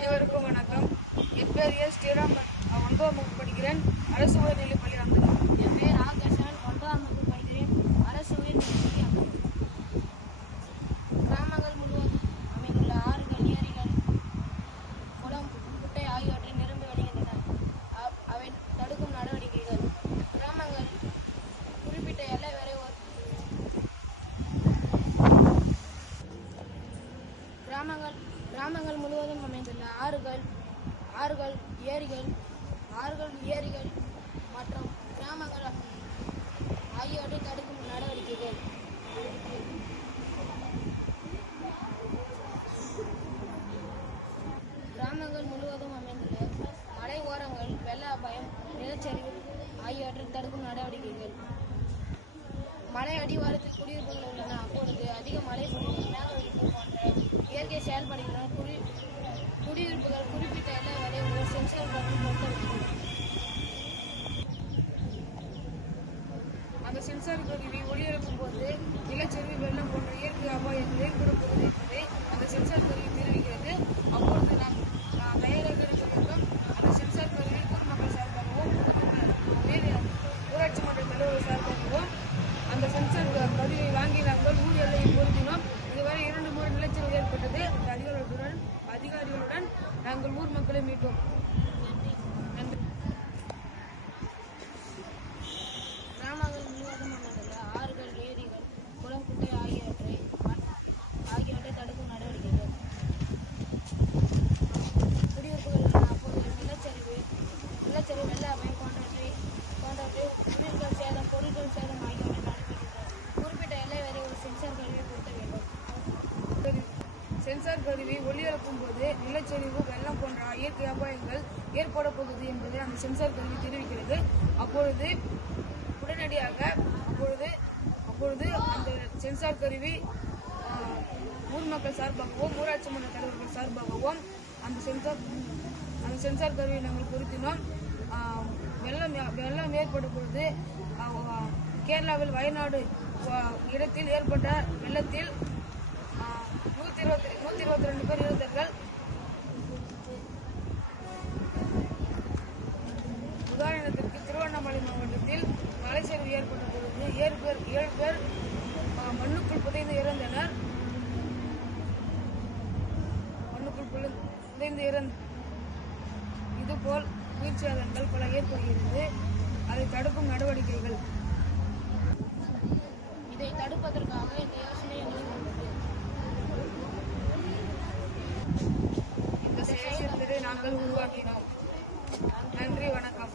அனைவருக்கும் வணக்கம். என் பேர் எஸ் ஸ்ரீராம். 9ஆம் வகுப்பு படிக்கிறேன். அரசு உயர்நிலைப் பள்ளி அம்பலம். என் பேர் ஆகாஷன். 9ஆம் வகுப்பு படிக்கிறேன். அரசு உயர்நிலைப் பள்ளி அம்பலம். கிராமங்கள் முழுவதும் அமைந்துள்ள ஆறுகள், ஏரிகள், குளம், குட்டை ஆகியவற்றை நிரம்பி வழிகின்றன. அவை தடுக்கும் நடவடிக்கைகள். கிராமங்கள் குறிப்பிட்ட எல்லை வரை கிராமங்கள் முழுவதும் அமைந்துள்ள ஆறுகள், ஏரிகள் மற்றும் கிராமங்கள் ஆகியவற்றை தடுக்கும் நடவடிக்கைகள். கிராமங்கள் முழுவதும் அமைந்துள்ள மலை ஓரங்கள், வெள்ள அபாயம், நிலச்சரிவு ஆகியவற்றை தடுக்கும் நடவடிக்கைகள். மலை அடிவாரத்தில் குடியிருப்புகள் உள்ளன. அப்பொழுது அதிக மழை பொழிவு, மேகவெடிப்பு போன்ற இயற்கை செயல்பாடுகளுடன் குடியிருப்புகள் குறிப்பிட்ட எல்லை வரை ஒரு சென்சார் கருவி பொருத்தப்பட்டுள்ளது. அந்த சென்சார் கருவி ஒளிபரப்பும் போது நிலச்சரிவு, வெள்ளம் போன்ற இயற்கை அபாயங்கள் ஏற்படப்போவது என்பதை அந்த சென்சார் கருவி தெரிவிக்கிறது. அப்பொழுது நாம் தயாராக இருக்க வேண்டும். அந்த சென்சார் கருவி பொதுமக்கள் சார்பாகவும் ஊராட்சி மன்ற தலைவர் சார்பாகவும் அந்த சென்சார் கருவியை வாங்கி நாங்கள் ஊர் எல்லையில் பொருத்தினோம். இதுவரை 2 முறை நிலச்சரிவு ஏற்பட்டது. அந்த அதிகாரிகளுடன் நாங்கள் ஊர் மக்களை மீட்டோம். கிராமங்கள் முழுவதும் அமைந்துள்ள ஆறுகள், ஏரிகள், குளம், குட்டை ஆகியவற்றை தடுக்கும் நடவடிக்கைகள். குடியிருப்புகள் உள்ளன. அப்போது நிலச்சரிவு, வெள்ள அபாயம் போன்றவற்றை உயிர்கள் சேதம், பொருட்கள் சேதம் ஆகியவற்றை தடுக்கின்றன. குறிப்பிட்ட எல்லை வரை ஒரு சென்சார் கருவியை பொருத்த வேண்டும். சென்சார் கருவி ஒளிபரப்பும் போது நிலச்சரிவு, வெள்ளம் போன்ற இயற்கை அபாயங்கள் ஏற்பட போகுது என்பதை அந்த சென்சார் கருவி தெரிவிக்கிறது. அப்பொழுது உடனடியாக அந்த சென்சார் கருவி ஊர் மக்கள் சார்பாகவும் ஊராட்சி மன்ற தலைவர்கள் சார்பாகவும் அந்த சென்சார் கருவியை நாங்கள் பொருத்தினோம். வெள்ளம் ஏற்படும் பொழுது கேரளாவில் வயநாடு இடத்தில் ஏற்பட்ட வெள்ளத்தில் 122 பேர் இறந்தார்கள். உதாரணத்திற்கு திருவண்ணாமலை மாவட்டத்தில் மலைச்சரிவு ஏற்பட்ட பொழுது 7 பேர் மண்ணுக்குள் புதைந்து இறந்தனர். இதுபோல் உயிர் சேதங்கள் பல ஏற்படுகிறது. அதை தடுக்கும் நடவடிக்கைகள். இதை தடுப்பதற்காக இந்த யோசனை எங்களுக்கு வந்தது. இந்த செயல்திட்டத்தை நாங்கள் உருவாக்கினோம். நன்றி, வணக்கம்.